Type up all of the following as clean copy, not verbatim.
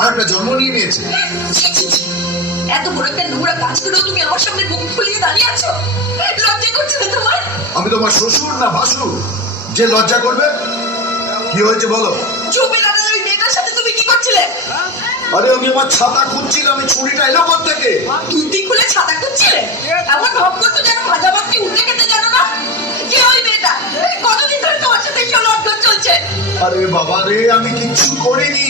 আর একটা জন্ম নিয়ে নিয়েছে। এত বড় একটা নোংরা কাজ করেও তুমি আমার সামনে মুখ ফুলিয়ে দাঁড়িয়ে আছো, লজ্জা করছে না তোমার? আমি তোমার শ্বশুর না ভাসুর যে লজ্জা করবে? কি হয়েছে বলো? চুপে দাঁড়ালে ওই মেয়েটার সাথে তুমি কি করছিলে? আরে আমি আমার ছাতা খুঁজছিলাম, আমি ছুরিটা এলো কোথা থেকে? ধুতি খুলে ছাতা খুঁজছিলে? এমন ভাব করতো যেন ভাজা ভাতটি উঠে খেতে জানো না। কে ওই মেয়েটা? কতদিন ধরে তোমার সাথে এই লটঘট চলছে? আরে বাবা রে, আমি কিচ্ছু করিনি।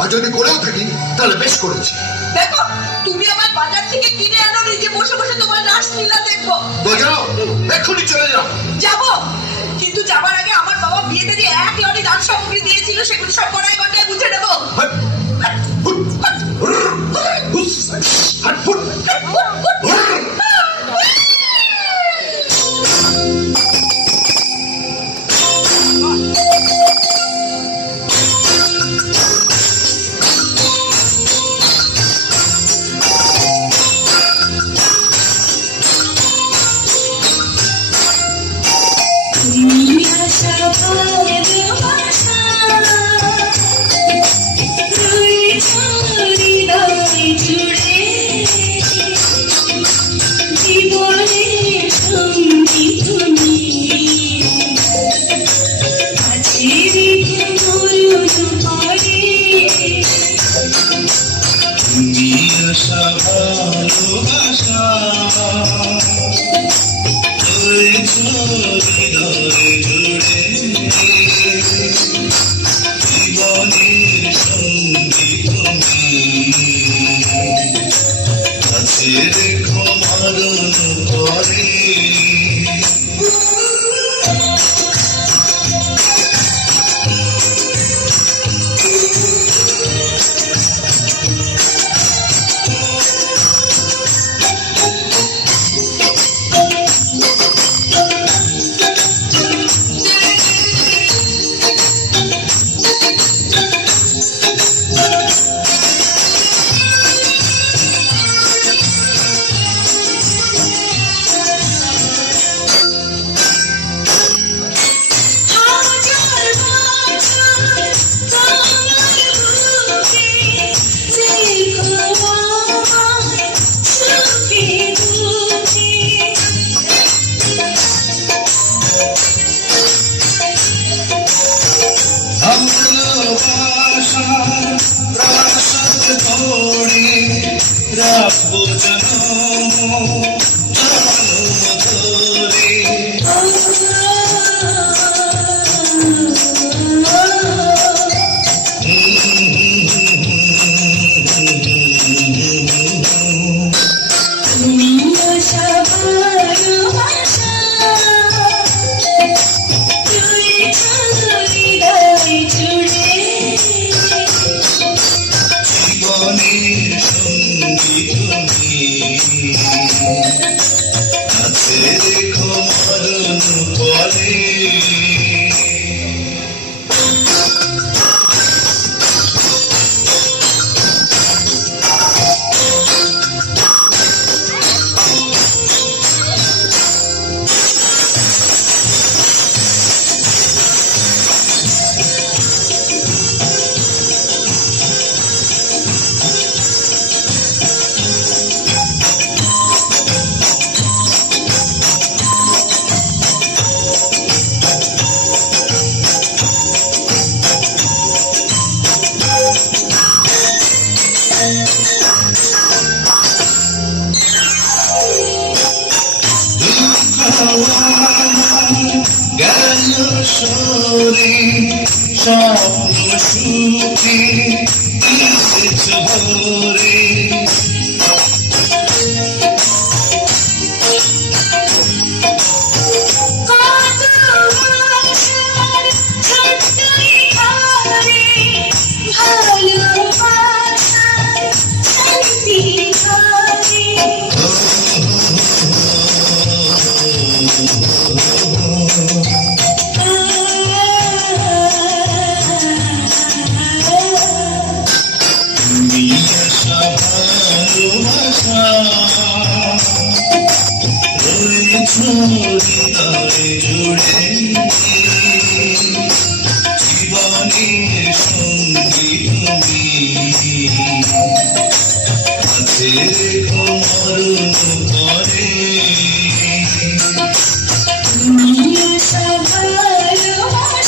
আর যদি করেও থাকি তাহলে বেশ করেছি। দেখো, তুমি আমার বাজার থেকে কিনে আনো, নিজে বসে বসে তোমার রাসলীলা দেখবো। তো যাও, এক্ষুনি চলে যাও। যাবো, কিন্তু যাবার আগে আমার বাবা বিয়েতে যে 1 লরি দান সামগ্রী দিয়েছিল সেগুলো সব গড়ায় গড়ায় বুঝে নেবো। জীবনের সঙ্গী তুমি কাছে রেখো মরণ পরে তুমি ভালোবাসা